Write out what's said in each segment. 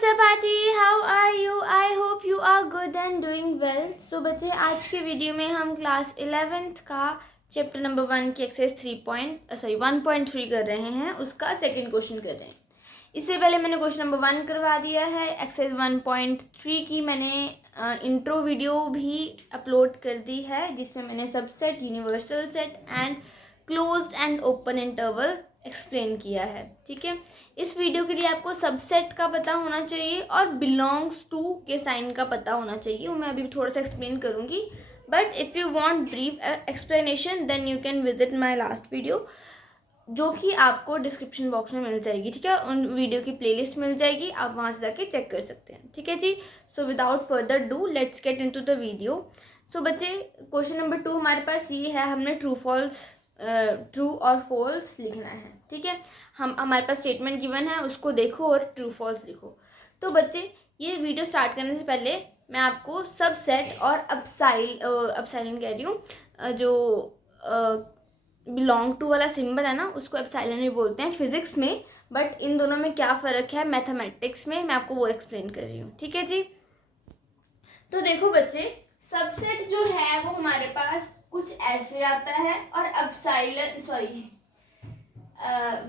Chapati, how are you? I hope you are good and doing well. So बच्चे, आज के video में हम क्लास 11th का चैप्टर नंबर 1 की एक्सरसाइज 1.3 कर रहे हैं। उसका सेकंड क्वेश्चन कर रहे हैं। इससे पहले मैंने क्वेश्चन नंबर 1 करवा दिया है। एक्सरसाइज 1.3 की मैंने इंट्रो वीडियो भी अपलोड कर दी है, जिसमें मैंने subset, universal set and closed end open interval explain किया है। ठीक है, इस वीडियो के लिए आपको सबसेट का पता होना चाहिए और बिलोंग्स टू के साइन का पता होना चाहिए। वो मैं अभी थोड़ा सा एक्सप्लेन करूँगी, but if you want brief explanation then you can visit my last video, जो कि आपको डिस्क्रिप्शन बॉक्स में मिल जाएगी। ठीक है, उन वीडियो की प्लेलिस्ट मिल जाएगी, आप वहाँ से जाके चेक कर सकते हैं। ठीक है जी। So without further do let's get into the video. So बच्चे, क्वेश्चन नंबर 2 हमारे पास ये है, हमने ट्रू और फॉल्स लिखना है। ठीक है, हमारे पास स्टेटमेंट गिवन है, उसको देखो और ट्रू फॉल्स लिखो। तो बच्चे, ये वीडियो स्टार्ट करने से पहले मैं आपको सब सेट और अपसाइलन कह रही हूँ, जो बिलोंग टू वाला सिंबल है ना, उसको एप्सिलॉन भी बोलते हैं फिजिक्स में, बट इन दोनों में क्या फ़र्क है मैथमेटिक्स में, मैं आपको वो एक्सप्लेन कर रही हूँ। ठीक है जी। तो देखो बच्चे, सबसेट जो है वो हमारे पास कुछ ऐसे आता है और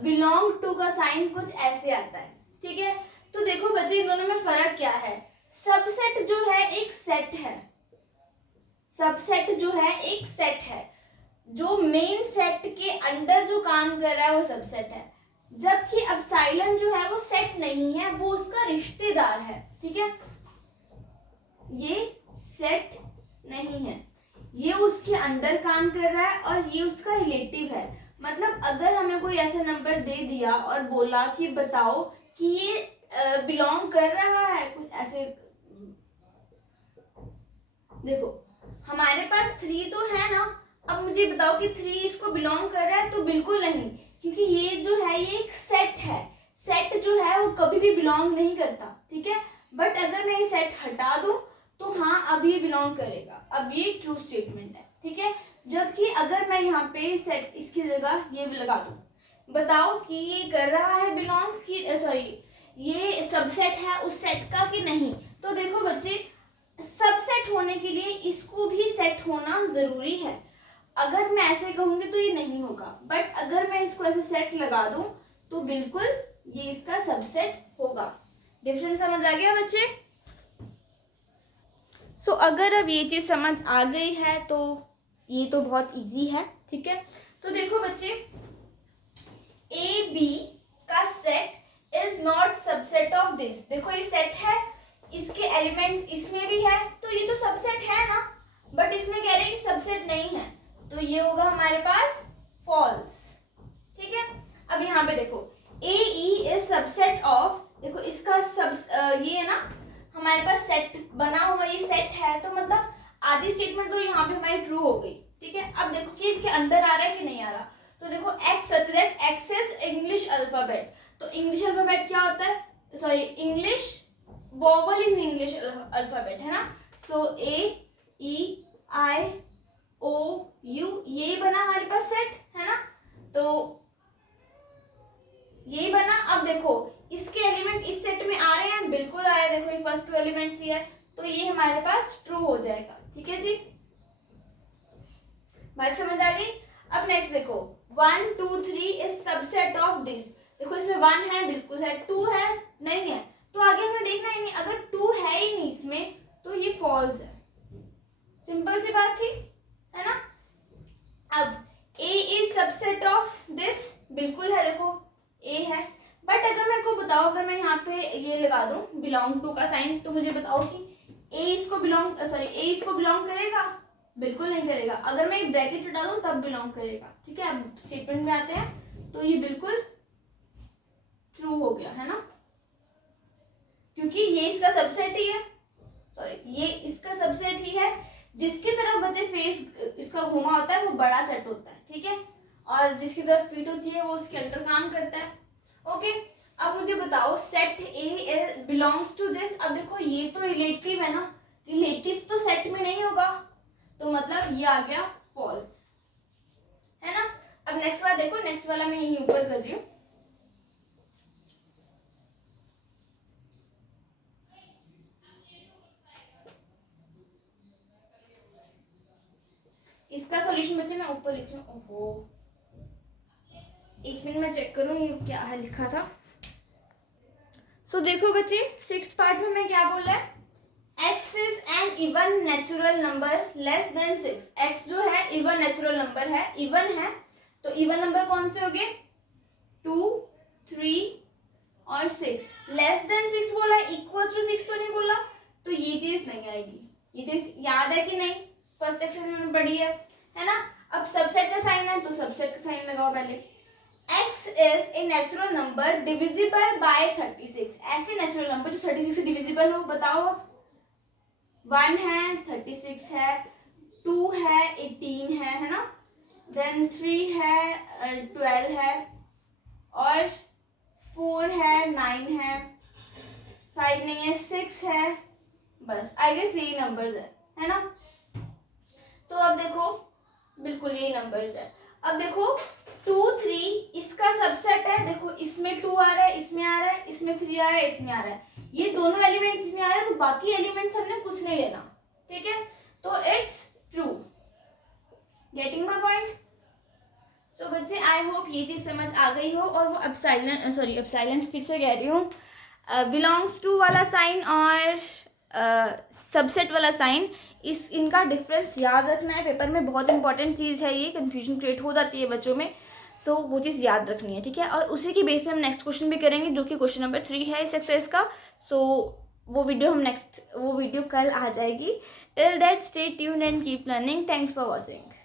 बिलोंग टू का साइन कुछ ऐसे आता है। ठीक है, तो देखो बच्चे, इन दोनों में फर्क क्या है। सबसेट जो है एक सेट है, सबसेट जो है एक सेट है, जो मेन सेट के अंडर जो काम कर रहा है वो सबसेट है। जबकि एप्सिलॉन जो है वो सेट नहीं है, वो उसका रिश्तेदार है। ठीक है, ये सेट नहीं है, ये उसके अंदर काम कर रहा है और ये उसका रिलेटिव है। मतलब अगर हमें कोई ऐसा नंबर दे दिया और बोला कि बताओ कि ये बिलोंग कर रहा है कुछ ऐसे, देखो हमारे पास 3 तो है ना, अब मुझे बताओ कि 3 इसको बिलोंग कर रहा है, तो बिल्कुल नहीं, क्योंकि ये जो है ये एक सेट है। सेट जो है वो कभी भी बिलोंग नहीं करता। ठीक है, बट अगर मैं ये सेट हटा दूं तो हाँ, अब ये बिलोंग करेगा, अब ये ट्रू स्टेटमेंट है। ठीक है, जबकि अगर मैं यहाँ पे सेट इसकी जगह ये भी लगा दूं, बताओ कि ये कर रहा है बिलोंग की ये सबसेट है उस सेट का कि नहीं। तो देखो बच्चे, सबसेट होने के लिए इसको भी सेट होना जरूरी है। अगर मैं ऐसे कहूंगी तो ये नहीं होगा, बट अगर मैं इसको ऐसे सेट लगा दूं तो बिल्कुल ये इसका सबसेट होगा। डिफरेंस समझ आ गया बच्चे? सो अगर अब ये चीज समझ आ गई है तो ये तो बहुत इजी है। ठीक है, तो देखो बच्चे, ए बी का set is not subset of this. देखो ये सेट है, इसके एलिमेंट्स इसमें भी है, तो ये तो सबसेट है ना, बट इसमें कह रहे हैं कि सबसेट नहीं है, तो ये होगा हमारे पास फॉल्स। ठीक है, अब यहाँ पे देखो, ए ई इज सबसेट ऑफ, देखो इसका ये है ना, हमारे पास सेट बना हुआ ये सेट है, तो मतलब आधी स्टेटमेंट तो यहाँ पे हमारी ट्रू हो गई। ठीक है, अब देखो कि इसके अंदर आ रहा है कि नहीं आ रहा। तो देखो x such that x is English alphabet, तो इंग्लिश अल्फाबेट क्या होता है, English vowel in English alphabet है ना। सो ए ई आई ओ यू, ये बना हमारे पास सेट है ना, तो ये बना। अब देखो इसके एलिमेंट इस सेट में आ रहे हैं, बिल्कुल आ रहे हैं, देखो ये फर्स्ट 2 एलिमेंट्स ही है, तो ये हमारे पास ट्रू हो जाएगा। ठीक है जी, बात समझ आ गई? अब नेक्स्ट देखो, 1 2 3 इज सबसेट ऑफ दिस। देखो इसमें 1 है, बिल्कुल है, 2 है, नहीं है, तो आगे हमें देखना ही नहीं। अगर 2 है ही नहीं इसमें तो ये फॉल्स है। सिंपल सी बात थी, है ना। अब ए इज सबसेट ऑफ दिस, बिल्कुल है, देखो ए है, बट अगर मेरे को बताओ, अगर मैं यहाँ पे ये लगा दूं बिलोंग टू का साइन, तो मुझे बताओ कि ए इसको बिलोंग करेगा? बिल्कुल नहीं करेगा। अगर मैं एक ब्रैकेट हटा दूं तब बिलोंग करेगा। ठीक है, अब स्टेटमेंट में आते हैं, तो ये बिल्कुल ट्रू हो गया है ना, क्योंकि ये इसका सबसेट ही है, ये इसका सबसेट ही है। जिसकी तरफ बच्चे फेस इसका घुमा होता है वो बड़ा सेट होता है। ठीक है, और जिसकी तरफ पीठ होती है वो उसके अंदर काम करता है। ओके, अब मुझे बताओ set A belongs to this. अब देखो ये तो रिलेटिव है ना, रिलेटिव तो सेट में नहीं होगा, तो मतलब ये आ गया फॉल्स, है ना। अब नेक्स्ट वाला देखो, नेक्स्ट वाला मैं यहीं ऊपर कर रही हूँ। इसका सॉल्यूशन बच्चे मैं ऊपर लिख रही हूँ। ओहो, एक मिनट में चेक करूँ ये क्या है लिखा था। सो देखो बच्चे, 6th पार्ट में मैं क्या बोला है, x is an even natural number less than 6। x जो है इवन नेचुरल नंबर है, इवन है, तो इवन नंबर कौन से हो गए, 2, 3 और 6। लेस देन 6 बोला, इक्वल टू 6 तो नहीं बोला, तो ये चीज नहीं आएगी। ये चीज याद है कि नहीं, फर्स्ट एक्सरसाइज में पढ़ी है ना। अब सबसेट का साइन है तो सबसेट का साइन लगाओ पहले। x is a natural number divisible by 36। ऐसे नेचुरल नंबर जो 36 से डिविजिबल हो, बताओ। 1 है, 36 है, 2 है, 18 है ना, देन 3 है, 12 है, और 4 है, 9 है, 5 नहीं है, 6 है, बस आई गेस यही नंबर्स है ना। तो अब देखो बिल्कुल यही नंबर्स है। अब देखो 2, 3 इसका सबसेट है, देखो इसमें 2 आ रहा है, इसमें आ रहा है, इसमें 3 आ रहा है, इसमें आ रहा है, ये दोनों एलिमेंट्स इसमें आ रहे हैं, तो बाकी एलिमेंट्स हमने कुछ नहीं लेना, ठीक है। तो it's true. Getting my point. So बच्चे आई होप ये चीज समझ आ गई हो। और वो एप्सिलॉन फिर से कह रही हूँ, बिलोंग्स टू वाला साइन और सबसेट वाला साइन, इनका डिफरेंस याद रखना है। पेपर में बहुत इंपॉर्टेंट चीज़ है, ये कंफ्यूजन क्रिएट हो जाती है बच्चों में, सो वो चीज़ याद रखनी है, ठीक है। और उसी की बेस में हम नेक्स्ट क्वेश्चन भी करेंगे, जो कि क्वेश्चन नंबर 3 है इस एक्सरसाइज का। सो वो वीडियो कल आ जाएगी। Till that stay tuned and keep learning. Thanks for watching.